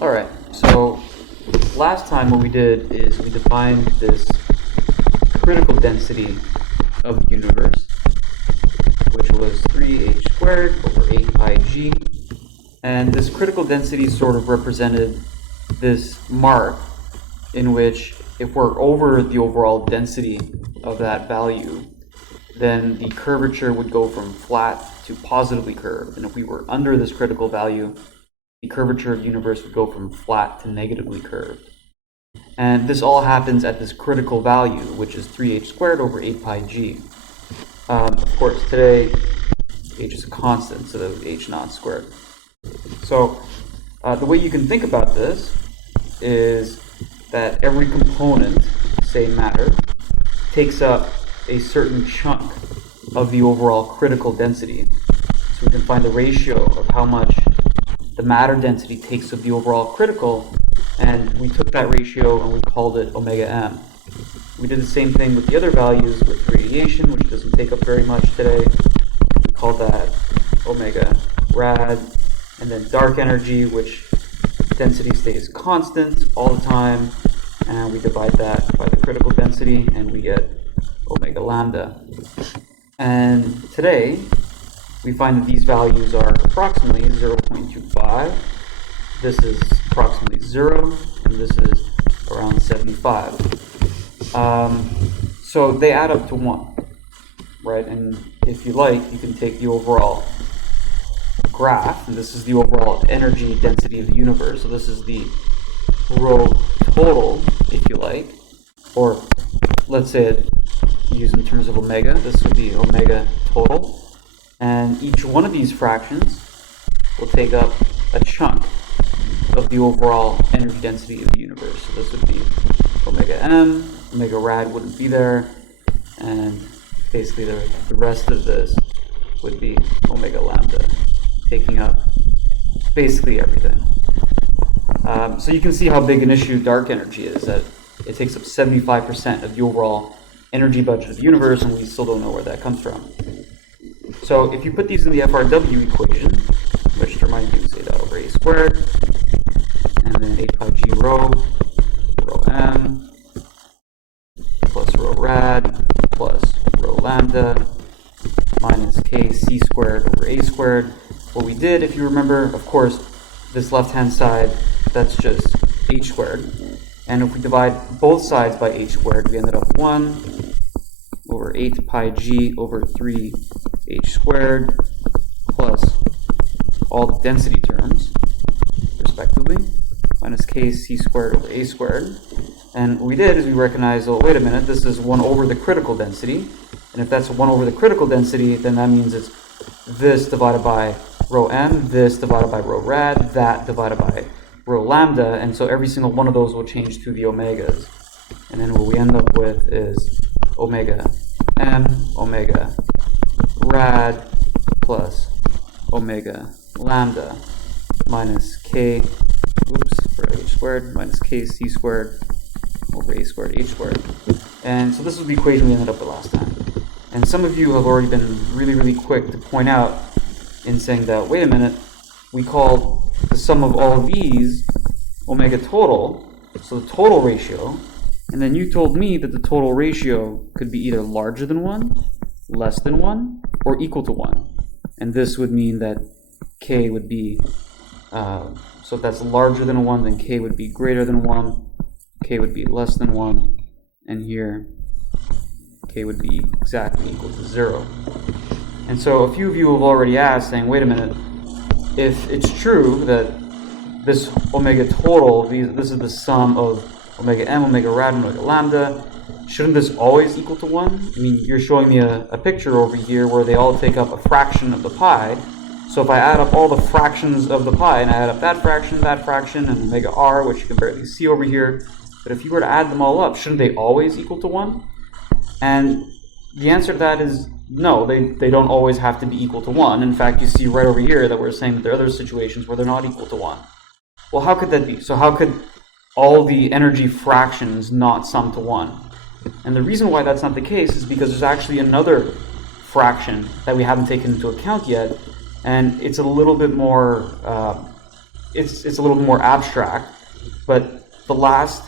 Alright, so last time what we did is we defined this critical density of the universe, which was 3h squared over 8 pi g, and this critical density sort of represented this mark in which if we're over the overall density of that value, then the curvature would go from flat to positively curved, and if we were under this critical value, the curvature of the universe would go from flat to negatively curved. And this all happens at this critical value, which is 3h squared over 8 pi g. Of course, today, h is a constant, so that h naught squared. So the way you can think about this is that every component, say matter, takes up a certain chunk of the overall critical density. So we can find the ratio of how much the matter density takes of the overall critical, and we took that ratio and we called it omega m. We did the same thing with the other values with radiation, which doesn't take up very much today. We called that omega rad, and then dark energy, which density stays constant all the time, and we divide that by the critical density and we get omega lambda. And today we find that these values are approximately 0.25, this is approximately 0, and this is around 75. So they add up to 1, right? And if you like, you can take the overall graph, and this is the overall energy density of the universe, so this is the rho total, if you like, or let's say it used in terms of omega, this would be omega total. And each one of these fractions will take up a chunk of the overall energy density of the universe. So this would be omega m, omega rad wouldn't be there, and basically the rest of this would be omega lambda, taking up basically everything. So you can see how big an issue dark energy is, that it takes up 75% of the overall energy budget of the universe, and we still don't know where that comes from. So if you put these in the FRW equation, which to remind you is 8 over a squared, and then 8 pi g rho m, plus rho rad, plus rho lambda, minus k c squared over a squared. What we did, if you remember, of course, this left-hand side, that's just h squared. And if we divide both sides by h squared, we ended up 1 over 8 pi g over 3 h squared plus all the density terms, respectively, minus k c squared over a squared. And what we did is we recognized, oh, wait a minute, this is 1 over the critical density. And if that's 1 over the critical density, then that means it's this divided by rho m, this divided by rho rad, that divided by rho lambda. And so every single one of those will change to the omegas. And then what we end up with is omega m, omega rad, plus omega lambda, minus k, for h squared, minus k c squared over a squared h squared. And so this was the equation we ended up with last time. And some of you have already been really quick to point out in saying that, wait a minute, we called the sum of all of these omega total, so the total ratio, and then you told me that the total ratio could be either larger than 1, less than 1, or equal to 1. And this would mean that k would be, so if that's larger than 1, then k would be greater than 1, k would be less than 1, and here k would be exactly equal to 0. And so a few of you have already asked, saying, wait a minute, if it's true that this omega total, this is the sum of omega m, omega rad, and omega lambda, shouldn't this always equal to 1? I mean, you're showing me a picture over here where they all take up a fraction of the pi. So if I add up all the fractions of the pi, and I add up that fraction, and omega r, which you can barely see over here, but if you were to add them all up, shouldn't they always equal to 1? And the answer to that is no, they don't always have to be equal to 1. In fact, you see right over here that we're saying that there are other situations where they're not equal to 1. Well, how could that be? So how could all the energy fractions not sum to 1? And the reason why that's not the case is because there's actually another fraction that we haven't taken into account yet, and it's a little bit more it's a little more abstract, but the last,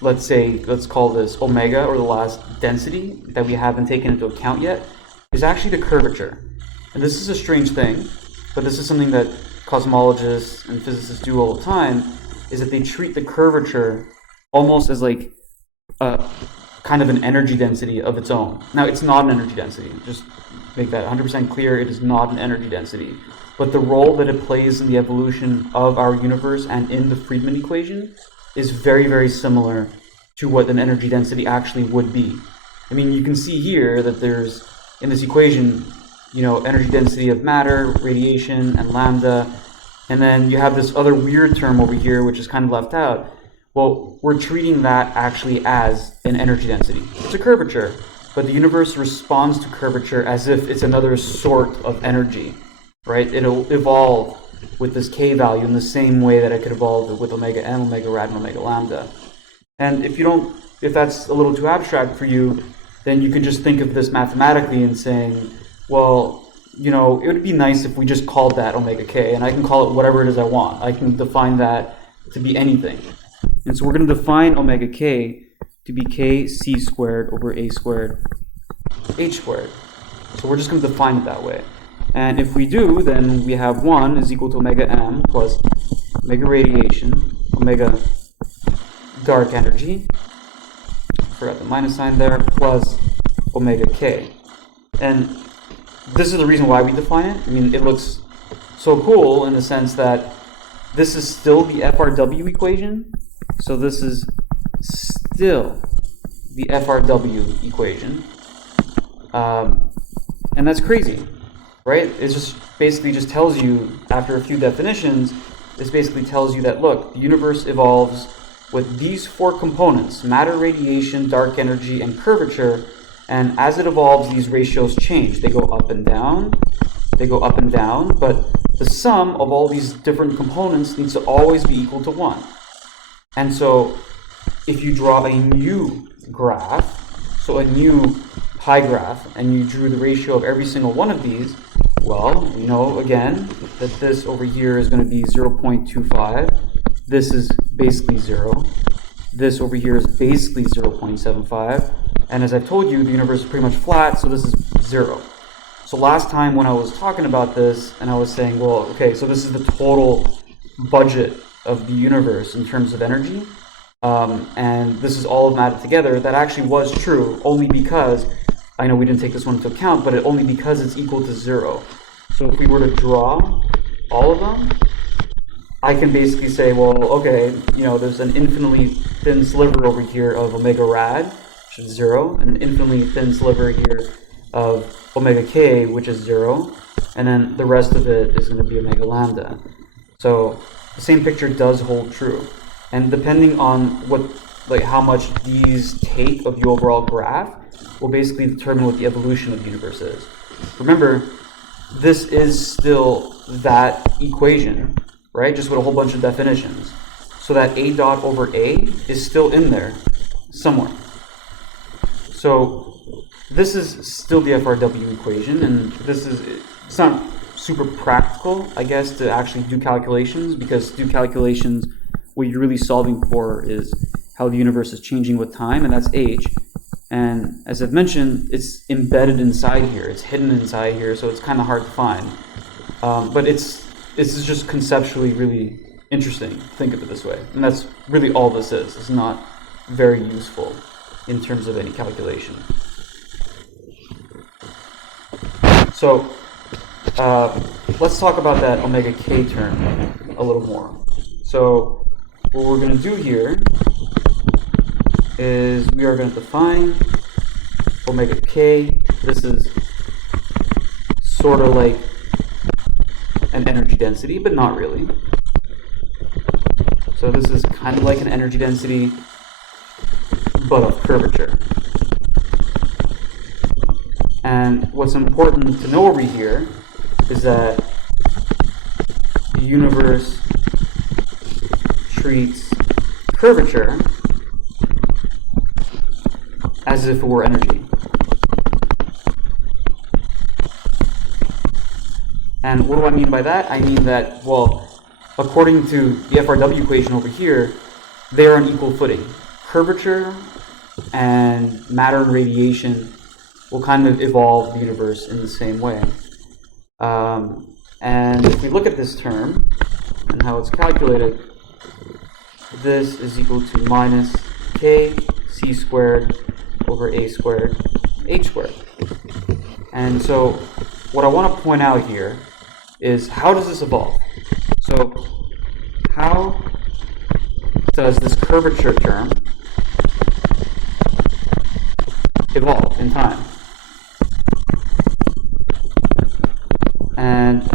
let's call this omega, or the last density that we haven't taken into account yet, is actually the curvature. And this is a strange thing, but this is something that cosmologists and physicists do all the time, is that they treat the curvature almost as like a kind of an energy density of its own. Now, it's not an energy density. Just make that 100% clear. It is not an energy density. But the role that it plays in the evolution of our universe and in the Friedman equation is very, very similar to what an energy density actually would be. I mean, you can see here that there's, in this equation, energy density of matter, radiation, and lambda. And then you have this other weird term over here, which is kind of left out. Well, we're treating that actually as an energy density. It's a curvature, but the universe responds to curvature as if it's another sort of energy, right? It'll evolve with this k value in the same way that it could evolve with omega m, omega rad, and omega lambda. And if that's a little too abstract for you, then you can just think of this mathematically and saying, well, it would be nice if we just called that omega k, and I can call it whatever it is I want. I can define that to be anything. And so we're going to define omega k to be k c squared over a squared h squared. So we're just going to define it that way. And if we do, then we have 1 is equal to omega m plus omega radiation, omega dark energy, forgot the minus sign there, plus omega k. And this is the reason why we define it. I mean, it looks so cool in the sense that this is still the FRW equation. So this is still the FRW equation. And that's crazy, right? It just basically just tells you, after a few definitions, this basically tells you that, look, the universe evolves with these 4 components: matter, radiation, dark energy, and curvature. And as it evolves, these ratios change. They go up and down. They go up and down. But the sum of all these different components needs to always be equal to 1. And so if you draw a new graph, so a new pie graph, and you drew the ratio of every single one of these, well, again, that this over here is going to be 0.25. This is basically 0. This over here is basically 0.75. And as I've told you, the universe is pretty much flat, so this is 0. So last time when I was talking about this, and I was saying, well, okay, so this is the total budget of the universe in terms of energy, and this is all of them added together, that actually was true, only because, I know we didn't take this one into account, but only because it's equal to 0. So if we were to draw all of them, I can basically say, well, okay, there's an infinitely thin sliver over here of omega rad, which is 0, and an infinitely thin sliver here of omega k, which is 0, and then the rest of it is going to be omega lambda. So the same picture does hold true. And depending on how much these take of the overall graph will basically determine what the evolution of the universe is. Remember, this is still that equation, right? Just with a whole bunch of definitions. So that a dot over a is still in there somewhere. So this is still the FRW equation, and it's not super practical, I guess, to actually do calculations, because to do calculations, what you're really solving for is how the universe is changing with time, and that's h. And as I've mentioned, it's embedded inside here. It's hidden inside here, so it's kind of hard to find. But this is just conceptually really interesting. Think of it this way. And that's really all this is. It's not very useful in terms of any calculation. So let's talk about that omega k term a little more. So what we're going to do here is we are going to define omega k. This is sort of like an energy density, but not really. So this is kind of like an energy density, but of curvature. And what's important to know over here is that the universe treats curvature as if it were energy. And what do I mean by that? I mean that, well, according to the FRW equation over here, they are on equal footing. Curvature and matter and radiation will kind of evolve the universe in the same way. And if we look at this term and how it's calculated, this is equal to minus k c squared over a squared h squared. And so what I want to point out here is, how does this evolve? So how does this curvature term evolve in time? And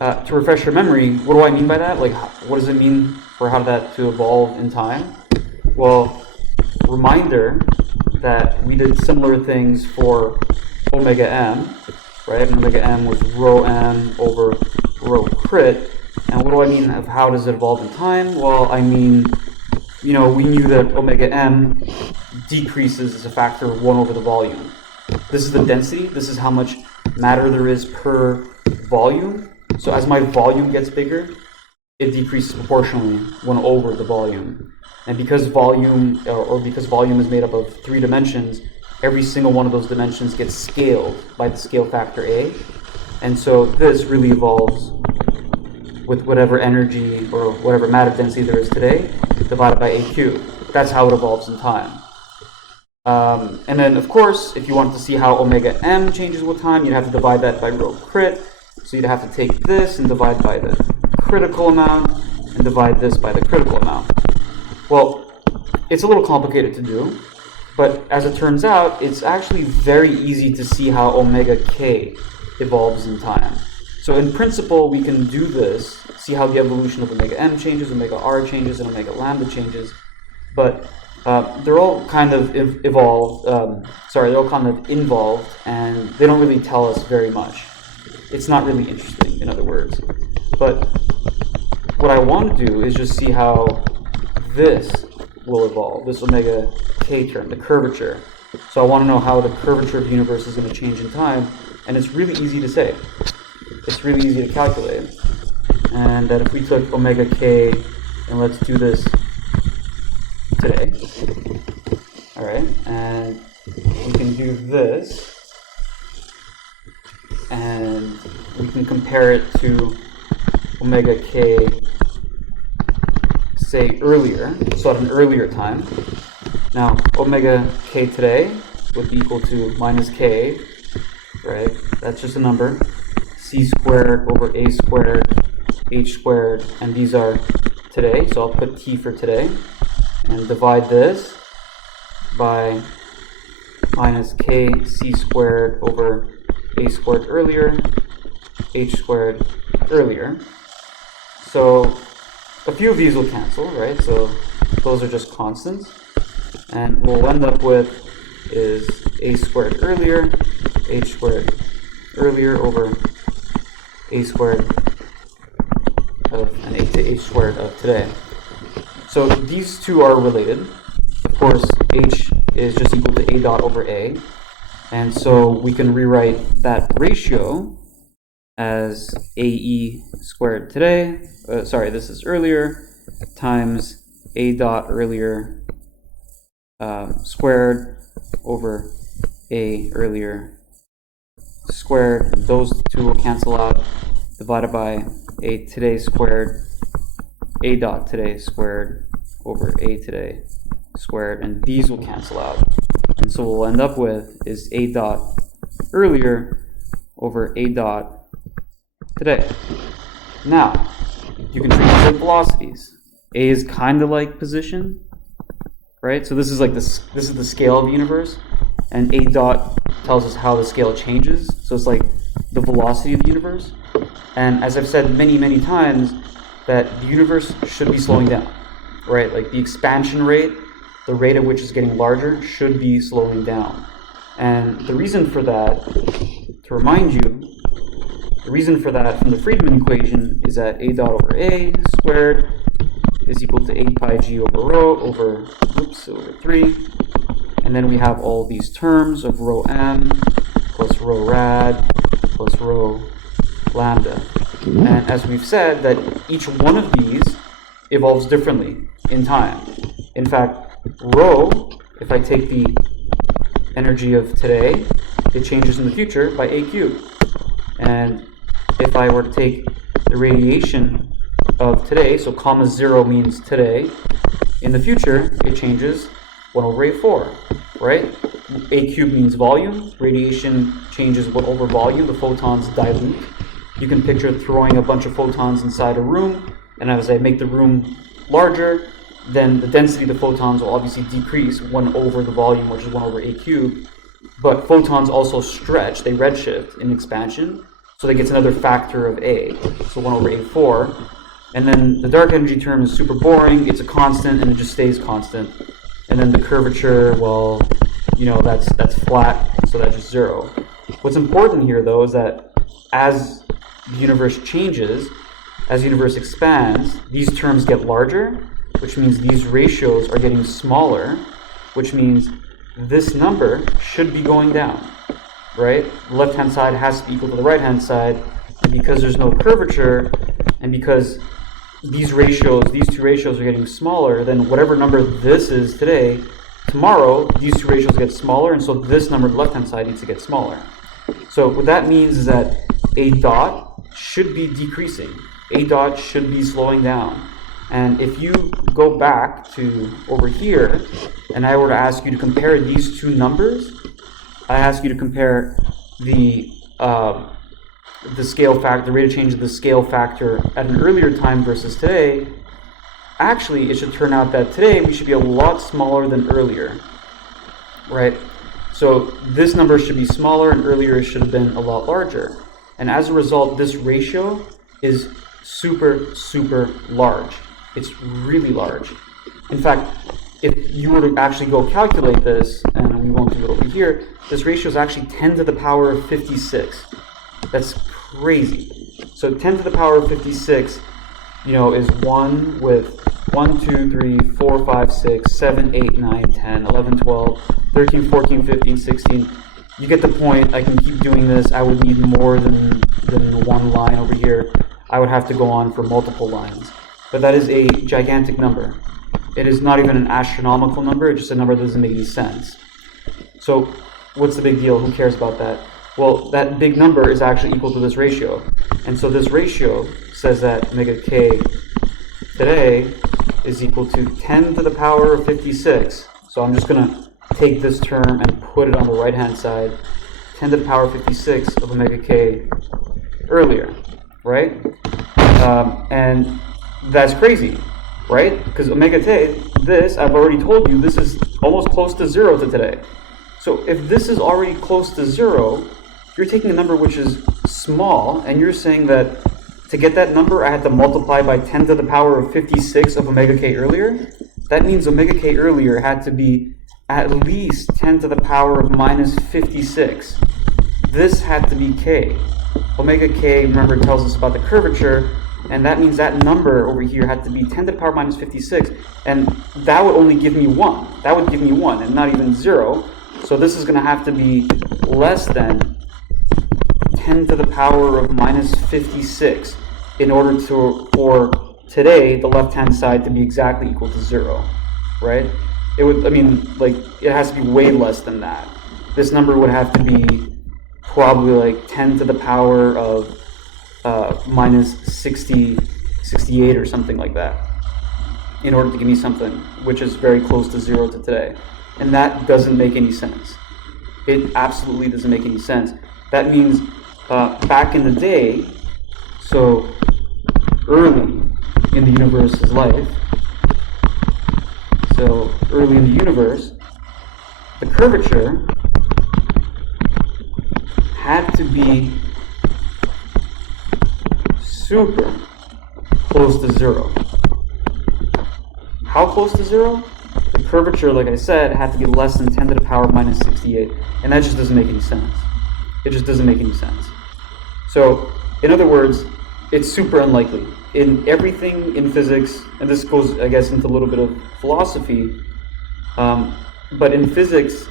to refresh your memory, what do I mean by that? Like, what does it mean for how that to evolve in time? Well, reminder that we did similar things for omega m, right? And omega m was rho m over rho crit. And what do I mean of how does it evolve in time? Well, I mean, we knew that omega m decreases as a factor of 1 over the volume. This is the density. This is how much matter there is per volume. So as my volume gets bigger, it decreases proportionally 1 over the volume. And because volume is made up of 3 dimensions, every single one of those dimensions gets scaled by the scale factor a. And so this really evolves with whatever energy or whatever matter density there is today divided by a cubed. That's how it evolves in time. And then, of course, if you wanted to see how omega m changes with time, you'd have to divide that by rho crit. So you'd have to take this and divide by the critical amount and divide this by the critical amount. Well, it's a little complicated to do, but as it turns out, it's actually very easy to see how omega k evolves in time. So in principle, we can do this, see how the evolution of omega m changes, omega r changes, and omega lambda changes, but they're all kind of involved, and they don't really tell us very much. It's not really interesting, in other words. But what I want to do is just see how this will evolve, this omega k term, the curvature. So I want to know how the curvature of the universe is going to change in time, and it's really easy to say. It's really easy to calculate. And that if we took omega k, and let's do this today, all right, and we can do this, and we can compare it to omega k, say earlier, so at an earlier time. Now, omega k today would be equal to minus k, right? That's just a number. C squared over a squared, h squared, and these are today, so I'll put t for today, and divide this by minus k c squared over a squared earlier, h squared earlier. So a few of these will cancel, right? So those are just constants. And what we'll end up with is a squared earlier, h squared earlier over a squared of an a to h squared of today. So these two are related. Of course, h is just equal to a dot over a. And so we can rewrite that ratio as ae squared today, this is earlier, times a dot earlier squared over a earlier squared. Those two will cancel out, divided by a today squared, a dot today squared over a today squared, and these will cancel out. And so what we'll end up with is a dot earlier over a dot today. Now, you can treat these like velocities. A is kind of like position, right? So this is like this is the scale of the universe, and a dot tells us how the scale changes. So it's like the velocity of the universe. And as I've said many, many times, that the universe should be slowing down, right? Like the expansion rate, the rate at which it's getting larger, should be slowing down. And the reason for that, to remind you, the reason for that from the Friedmann equation is that a dot over a squared is equal to 8 pi g over rho over 3. And then we have all these terms of rho m plus rho rad plus rho lambda. And as we've said, that each one of these evolves differently in time. In fact, rho, if I take the energy of today, it changes in the future by a cubed. And if I were to take the radiation of today, so comma 0 means today, in the future it changes 1 over a4, right? A cubed means volume, radiation changes 1 over volume, the photons dilute. You can picture throwing a bunch of photons inside a room, and as I make the room larger, then the density of the photons will obviously decrease 1 over the volume, which is 1 over a cubed. But photons also stretch, they redshift in expansion, so that gets another factor of a, so 1 over a4. And then the dark energy term is super boring, it's a constant, and it just stays constant. And then the curvature, well, you know, that's flat, so that's just 0. What's important here, though, is that as the universe changes, as the universe expands, these terms get larger, which means these ratios are getting smaller, which means this number should be going down, right? The left-hand side has to be equal to the right-hand side, and because there's no curvature, and because these ratios, these two ratios are getting smaller, then whatever number this is today, tomorrow, these two ratios get smaller, and so this number on the left-hand side needs to get smaller. So what that means is that a dot should be decreasing. A dot should be slowing down. And if you go back to over here, and I were to ask you to compare these two numbers, I ask you to compare the scale factor, the rate of change of the scale factor at an earlier time versus today, actually it should turn out that today we should be a lot smaller than earlier, right? So this number should be smaller and earlier it should have been a lot larger. And as a result, this ratio is super, super large. It's really large. In fact, if you were to actually go calculate this, and we won't do it over here, this ratio is actually 10 to the power of 56. That's crazy. So 10 to the power of 56, you know, is 1 with 1, 2, 3, 4, 5, 6, 7, 8, 9, 10, 11, 12, 13, 14, 15, 16. You get the point. I can keep doing this. I would need more than one line over here. I would have to go on for multiple lines. But that is a gigantic number. It is not even an astronomical number, it's just a number that doesn't make any sense. So what's the big deal? Who cares about that? Well, that big number is actually equal to this ratio. And so this ratio says that omega k today is equal to 10 to the power of 56. So I'm just going to take this term and put it on the right-hand side. 10 to the power of 56 of omega k earlier, right? And that's crazy, right? Because omega t, this, I've already told you, this is almost close to 0 to today. So if this is already close to 0, you're taking a number which is small, and you're saying that to get that number, I had to multiply by 10 to the power of 56 of omega k earlier. That means omega k earlier had to be at least 10 to the power of minus 56. This had to be k. Omega k, remember, tells us about the curvature, and that means that number over here had to be 10 to the power minus 56, and that would only give me 1. That would give me 1, and not even 0. So this is going to have to be less than 10 to the power of minus 56 in order for today, the left-hand side to be exactly equal to 0, right? It would, I mean, like, it has to be way less than that. This number would have to be probably like 10 to the power of minus 68 or something like that in order to give me something which is very close to 0 to today. And that doesn't make any sense. It absolutely doesn't make any sense. That means back in the day, so early in the universe's life, so early in the universe, the curvature had to be super close to 0. How close to 0? The curvature, like I said, had to be less than 10 to the power of minus 68. And that just doesn't make any sense. It just doesn't make any sense. So, in other words, it's super unlikely. In everything in physics, and this goes, I guess, into a little bit of philosophy, but in physics,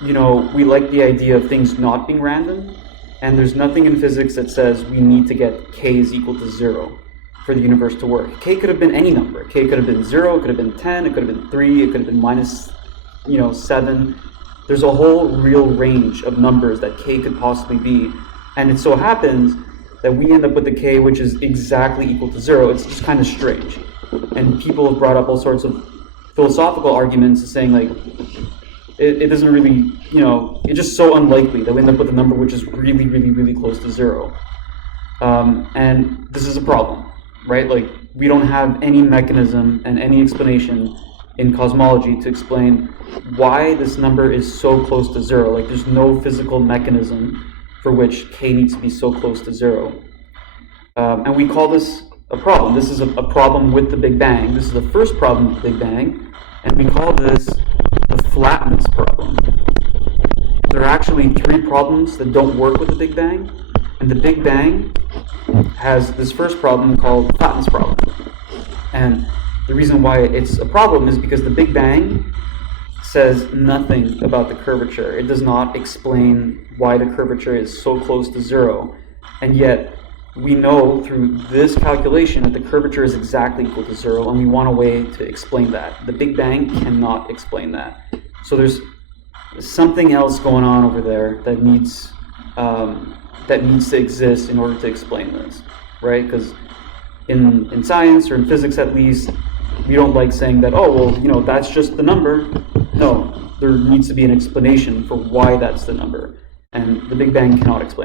you know, we like the idea of things not being random. And there's nothing in physics that says we need to get k is equal to 0 for the universe to work. K could have been any number. K could have been 0, it could have been 10, it could have been 3, it could have been minus 7. There's a whole real range of numbers that k could possibly be. And it so happens that we end up with a k which is exactly equal to 0. It's just kind of strange. And people have brought up all sorts of philosophical arguments saying, like, it doesn't really, it's just so unlikely that we end up with a number which is really, really, really close to 0. And this is a problem, right? Like, we don't have any mechanism and any explanation in cosmology to explain why this number is so close to 0. Like, there's no physical mechanism for which k needs to be so close to 0. And we call this a problem. This is a problem with the Big Bang. This is the first problem with the Big Bang, and we call this the flatness problem. There are actually 3 problems that don't work with the Big Bang, and the Big Bang has this first problem called the flatness problem. And the reason why it's a problem is because the Big Bang says nothing about the curvature. It does not explain why the curvature is so close to 0, and yet we know through this calculation that the curvature is exactly equal to 0, and we want a way to explain that. The Big Bang cannot explain that. So there's something else going on over there that needs to exist in order to explain this, right? Because in science, or in physics at least, we don't like saying that, oh, well, that's just the number. No, there needs to be an explanation for why that's the number. And the Big Bang cannot explain